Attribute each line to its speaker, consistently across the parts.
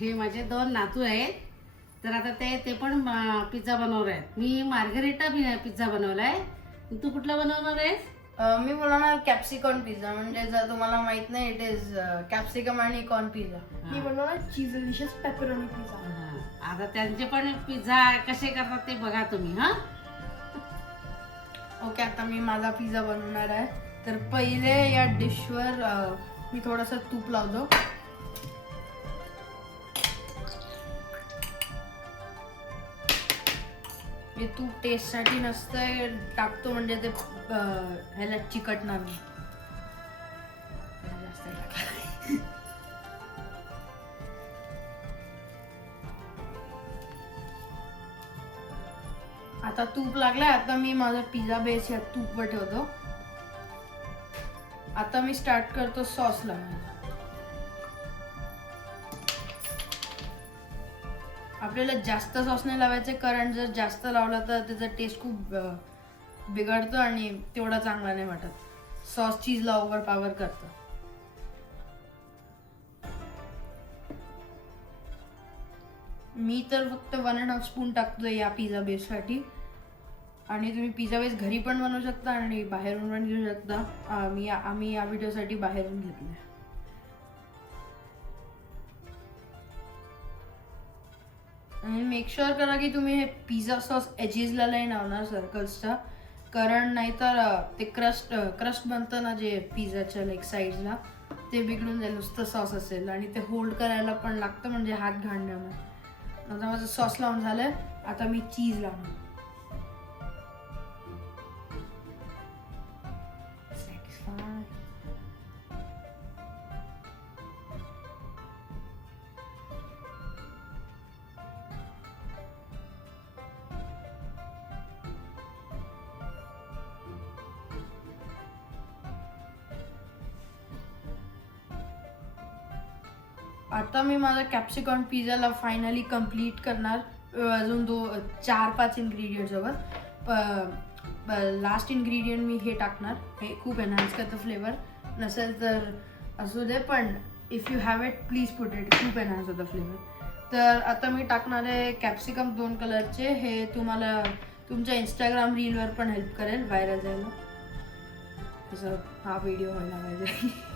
Speaker 1: हे माझे दोन नातू आहेत. तर आता ते ते पण पिझ्झा बनवणार आहेत. मी मार्गरेटा पिझ्झा बनवलाय. तू कुठला बनवणार आहेस?
Speaker 2: मी बनवणार कॅप्सिकॉन पिझ्झा म्हणजे जर तुम्हाला माहीत नाही इट इज कॅप्सिकम आणि कॉर्न पिझ्झा
Speaker 3: मी बनवणार चीज डिशेस पेपरोनी पिझ्झा.
Speaker 1: आता त्यांचे पण पिझ्झा कसे करतात ते बघा तुम्ही हा?
Speaker 2: ओके आता मी माझा पिझ्झा बनवणार आहे. तर पहिले या डिशवर मी थोडंसं तूप लावतो. हे तूप टेस्टसाठी नसतंय टाकतो म्हणजे ते ह्याला चिकटणार नाही आता तूप लागलाय आता मी माझा पिझ्झा बेस या तूपवर ठेवतो. आता मी स्टार्ट करतो सॉस लावायला आपल्याला जास्त सॉस नाही लावायचे. कारण जर जास्त लावला तर त्याचा टेस्ट खूप बिघडतो आणि तेवढा चांगला नाही वाटत. सॉस चीजला ओव्हर पॉवर करतं. मी तर फक्त वन अँड हाफ स्पून टाकतो या पिझ्झा बेससाठी आणि तुम्ही पिझ्झा बेस घरी पण बनवू शकता आणि बाहेरून पण घेऊ शकता. मी आम्ही या व्हिडिओसाठी बाहेरून घेतलं आणि मेक शुअर करा की तुम्ही हे पिझ्झा सॉस एजेसला नाही लावणार सर्कल्सचा कारण नाहीतर ते क्रस्ट क्रस्ट बनतं ना जे पिझ्झाच्या लेक साईडला ते बिघडून जाईल नुसतं सॉस असेल. आणि ते होल्ड करायला पण लागतं म्हणजे हात घालण्यामुळे आता माझं सॉस लावून आहे आता मी चीज लावणार. आता मी माझा कॅप्सिकॉन पिझ्झाला फायनली कंप्लीट करणार. अजून दो चार पाच इन्ग्रेडियंट्ससोबत लास्ट इन्ग्रेडियंट मी हे टाकणार. हे खूप एनहान्स करतं फ्लेवर नसेल तर असू दे पण if you have it please put it खूप एनहान्स होतं फ्लेवर तर आता मी टाकणार आहे कॅप्सिकम दोन कलरचे हे तुम्हाला तुमच्या इंस्टाग्राम रीलवर पण हेल्प करेल व्हायरल जायला असं हा व्हिडिओ व्हायला पाहिजे.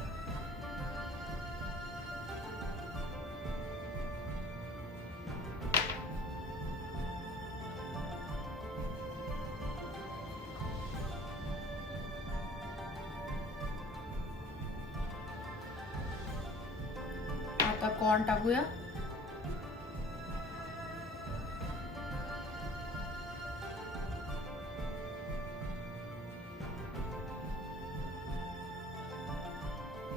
Speaker 2: आता कॉर्न टाकूया?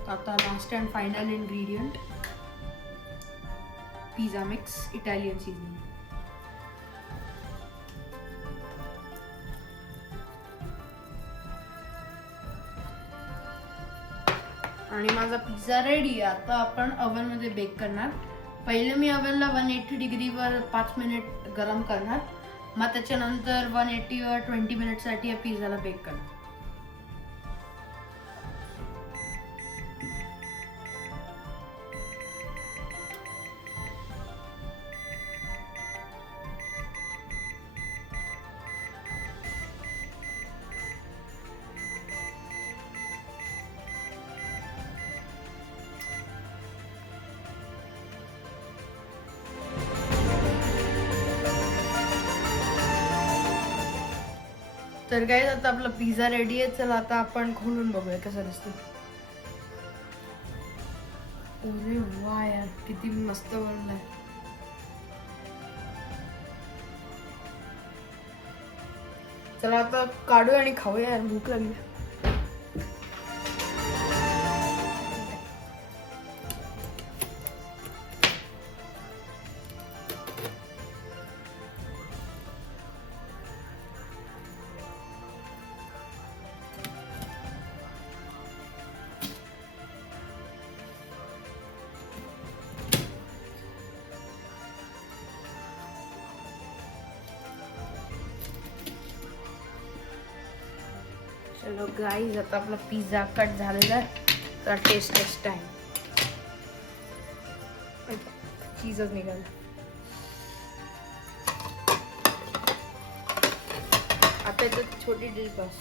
Speaker 2: आता last and final ingredient pizza mix Italian seasoning आणि माझा पिझ्झा रेडी आहे. आता आपण ओव्हनमध्ये बेक करणार. पहिले मी ओव्हनला वन एटी डिग्रीवर पाच मिनिट गरम करणार. मग त्याच्यानंतर वन एटीवर ट्वेंटी मिनिटसाठी या पिझ्झाला बेक करणार. तर काय आता आपला पिझ्झा रेडी आहे. चला आता आपण खोलून बघूया कसा दिसतो अरे वा यार किती मस्त बनलाय. चला आता काढूया आणि खाऊया यार भूक लागली. हॅलो गाईज आता आपला पिझ्झा कट झालेला आहे. तर टेस्ट टेस्ट टाइम चीजच निघाल. आता छोटी डिश बस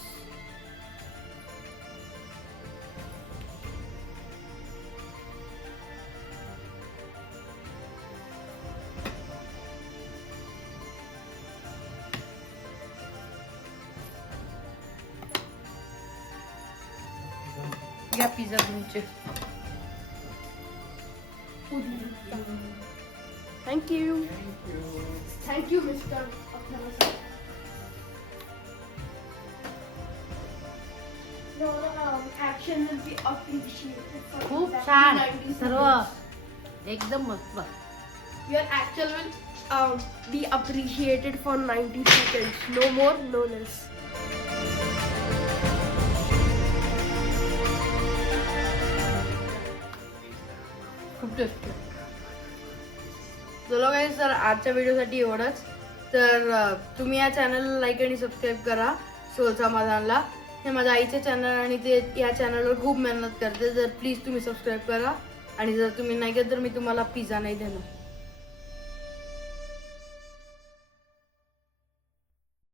Speaker 2: या पिझ्झा तुमचे
Speaker 3: thank you thank you mister action will be appreciated
Speaker 1: खूप छान सर्व एकदम मस्त
Speaker 3: Your actual will um, be appreciated for 90 seconds. No more, no less.
Speaker 2: खूप टेस्टी चलो काय सर आजच्या व्हिडिओसाठी एवढंच. तर तुम्ही या चॅनलला लाईक आणि सबस्क्राईब करा सोल समाधानला हे माझ्या आईचे चॅनल आणि ते या चॅनलवर खूप मेहनत करते. जर प्लीज तुम्ही सबस्क्राईब करा. आणि जर तुम्ही नाही केलं तर मी तुम्हाला पिझ्झा नाही देणार.